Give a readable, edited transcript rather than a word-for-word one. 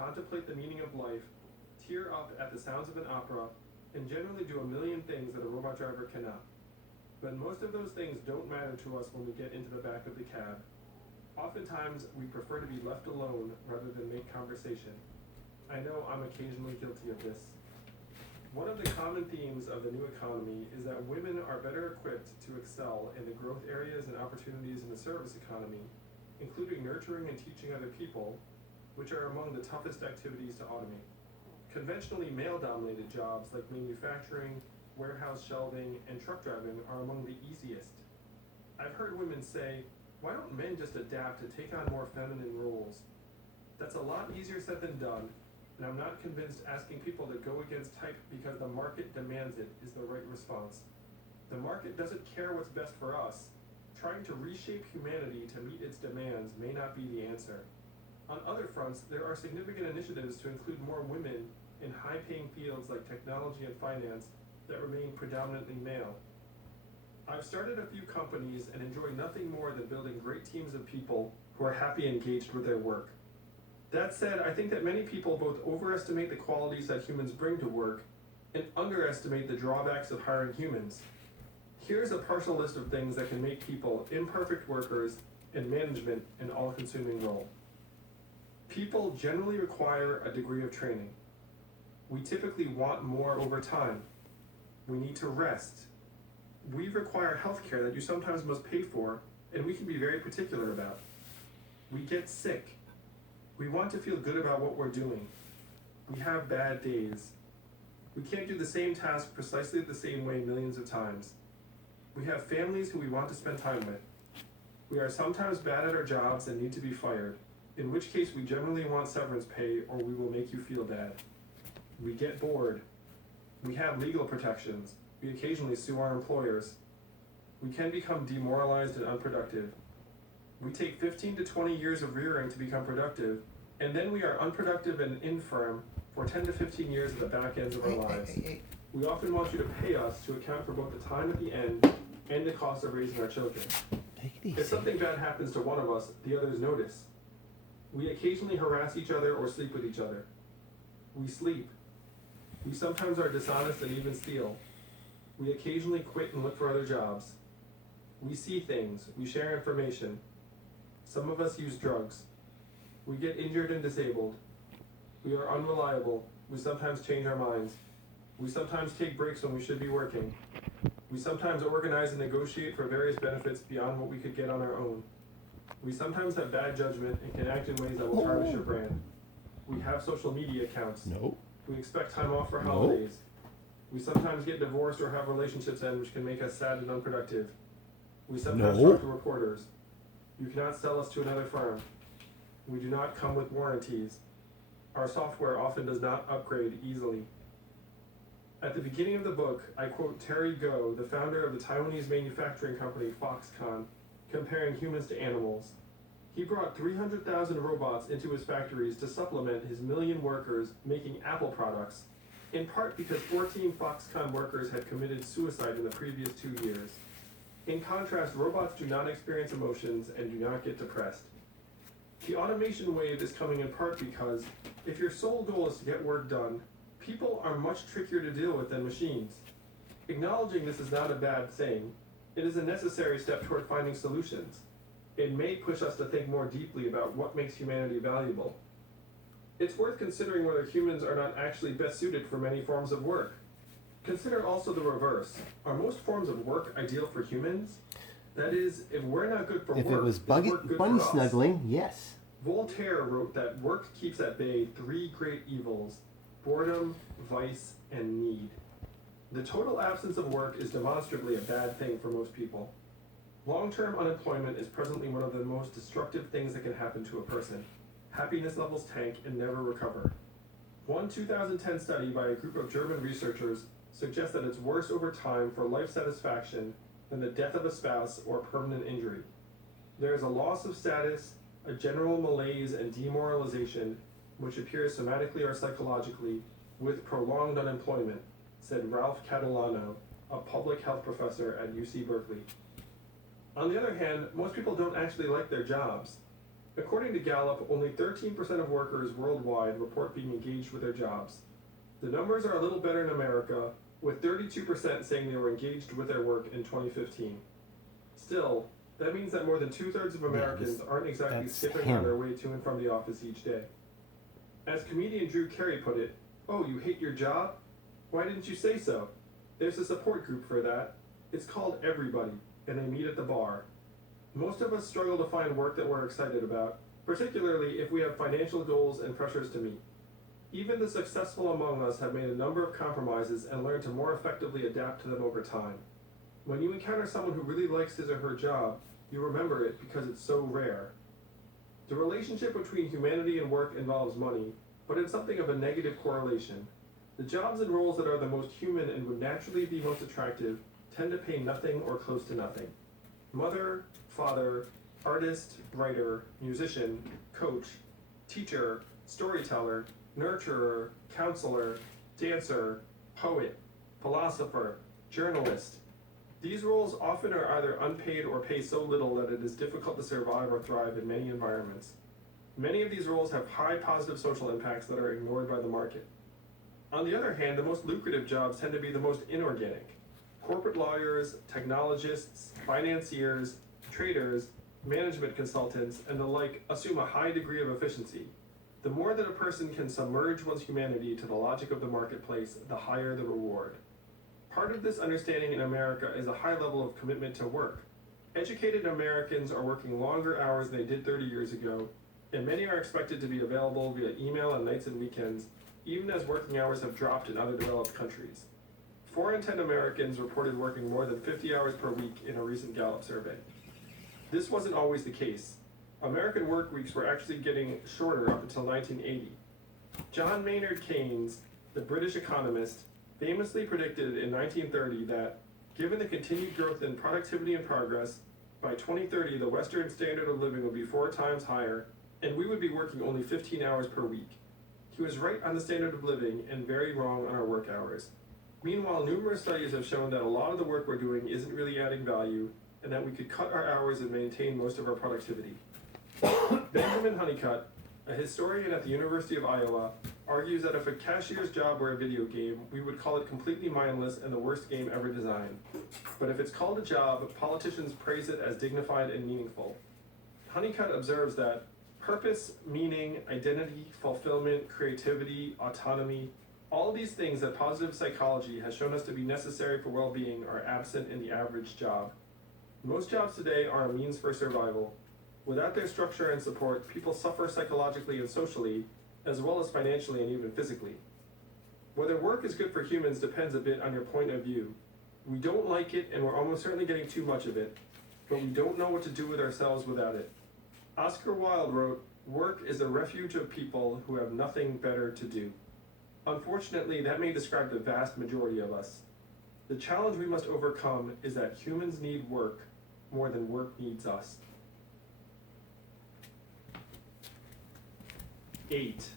contemplate the meaning of life, tear up at the sounds of an opera, and generally do a million things that a robot driver cannot. But most of those things don't matter to us when we get into the back of the cab. Oftentimes, we prefer to be left alone rather than make conversation. I know I'm occasionally guilty of this. One of the common themes of the new economy is that women are better equipped to excel in the growth areas and opportunities in the service economy, including nurturing and teaching other people, which are among the toughest activities to automate. Conventionally male-dominated jobs like manufacturing, warehouse shelving, and truck driving are among the easiest. I've heard women say, "Why don't men just adapt to take on more feminine roles?" That's a lot easier said than done, and I'm not convinced asking people to go against type because the market demands it is the right response. The market doesn't care what's best for us. Trying to reshape humanity to meet its demands may not be the answer. On other fronts, there are significant initiatives to include more women in high-paying fields like technology and finance that remain predominantly male. I've started a few companies and enjoy nothing more than building great teams of people who are happy and engaged with their work. That said, I think that many people both overestimate the qualities that humans bring to work and underestimate the drawbacks of hiring humans. Here's a partial list of things that can make people imperfect workers and management an all-consuming role. People generally require a degree of training. We typically want more over time. We need to rest. We require health care that you sometimes must pay for, and we can be very particular about. We get sick. We want to feel good about what we're doing. We have bad days. We can't do the same task precisely the same way millions of times. We have families who we want to spend time with. We are sometimes bad at our jobs and need to be fired, in which case we generally want severance pay or we will make you feel bad. We get bored. We have legal protections. We occasionally sue our employers. We can become demoralized and unproductive. We take 15 to 20 years of rearing to become productive, and then we are unproductive and infirm for 10 to 15 years at the back ends of our lives. We often want you to pay us to account for both the time at the end and the cost of raising our children. If something bad happens to one of us, the others notice. We occasionally harass each other or sleep with each other. We sleep. We sometimes are dishonest and even steal. We occasionally quit and look for other jobs. We see things. We share information. Some of us use drugs. We get injured and disabled. We are unreliable. We sometimes change our minds. We sometimes take breaks when we should be working. We sometimes organize and negotiate for various benefits beyond what we could get on our own. We sometimes have bad judgment and can act in ways that will tarnish your brand. We have social media accounts. Nope. We expect time off for holidays. We sometimes get divorced or have relationships end, which can make us sad and unproductive. We sometimes talk to reporters. You cannot sell us to another firm. We do not come with warranties. Our software often does not upgrade easily. At the beginning of the book, I quote Terry Go, the founder of the Taiwanese manufacturing company Foxconn, comparing humans to animals. He brought 300,000 robots into his factories to supplement his million workers making Apple products, in part because 14 Foxconn workers had committed suicide in the previous 2 years. In contrast, robots do not experience emotions and do not get depressed. The automation wave is coming in part because, if your sole goal is to get work done, people are much trickier to deal with than machines. Acknowledging this is not a bad thing. It is a necessary step toward finding solutions. It may push us to think more deeply about what makes humanity valuable. It's worth considering whether humans are not actually best suited for many forms of work. Consider also the reverse. Are most forms of work ideal for humans? That is, if we're not good for work, If it was bunny snuggling, yes. Voltaire wrote that work keeps at bay 3 great evils: boredom, vice, and need. The total absence of work is demonstrably a bad thing for most people. Long-term unemployment is presently one of the most destructive things that can happen to a person. Happiness levels tank and never recover. One 2010 study by a group of German researchers suggests that it's worse over time for life satisfaction than the death of a spouse or permanent injury. There is a loss of status, a general malaise and demoralization, which appears somatically or psychologically, with prolonged unemployment, said Ralph Catalano, a public health professor at UC Berkeley. On the other hand, most people don't actually like their jobs. According to Gallup, only 13% of workers worldwide report being engaged with their jobs. The numbers are a little better in America, with 32% saying they were engaged with their work in 2015. Still, that means that more than 2/3 of Americans aren't exactly skipping on their way to and from the office each day. As comedian Drew Carey put it, "Oh, you hate your job? Why didn't you say so? There's a support group for that. It's called Everybody, and they meet at the bar." Most of us struggle to find work that we're excited about, particularly if we have financial goals and pressures to meet. Even the successful among us have made a number of compromises and learned to more effectively adapt to them over time. When you encounter someone who really likes his or her job, you remember it because it's so rare. The relationship between humanity and work involves money, but it's something of a negative correlation. The jobs and roles that are the most human and would naturally be most attractive tend to pay nothing or close to nothing. Mother, father, artist, writer, musician, coach, teacher, storyteller, nurturer, counselor, dancer, poet, philosopher, journalist. These roles often are either unpaid or pay so little that it is difficult to survive or thrive in many environments. Many of these roles have high positive social impacts that are ignored by the market. On the other hand, the most lucrative jobs tend to be the most inorganic. Corporate lawyers, technologists, financiers, traders, management consultants, and the like assume a high degree of efficiency. The more that a person can submerge one's humanity to the logic of the marketplace, the higher the reward. Part of this understanding in America is a high level of commitment to work. Educated Americans are working longer hours than they did 30 years ago, and many are expected to be available via email on nights and weekends, even as working hours have dropped in other developed countries. 4 in 10 Americans reported working more than 50 hours per week in a recent Gallup survey. This wasn't always the case. American work weeks were actually getting shorter up until 1980. John Maynard Keynes, the British economist, famously predicted in 1930 that, given the continued growth in productivity and progress, by 2030 the Western standard of living would be 4 times higher, and we would be working only 15 hours per week. He was right on the standard of living and very wrong on our work hours. Meanwhile, numerous studies have shown that a lot of the work we're doing isn't really adding value, and that we could cut our hours and maintain most of our productivity. Benjamin Honeycutt, a historian at the University of Iowa, argues that if a cashier's job were a video game, we would call it completely mindless and the worst game ever designed. But if it's called a job, politicians praise it as dignified and meaningful. Honeycutt observes that purpose, meaning, identity, fulfillment, creativity, autonomy, all these things that positive psychology has shown us to be necessary for well-being are absent in the average job. Most jobs today are a means for survival. Without their structure and support, people suffer psychologically and socially, as well as financially and even physically. Whether work is good for humans depends a bit on your point of view. We don't like it, and we're almost certainly getting too much of it, but we don't know what to do with ourselves without it. Oscar Wilde wrote, "Work is the refuge of people who have nothing better to do." Unfortunately, that may describe the vast majority of us. The challenge we must overcome is that humans need work more than work needs us. 8.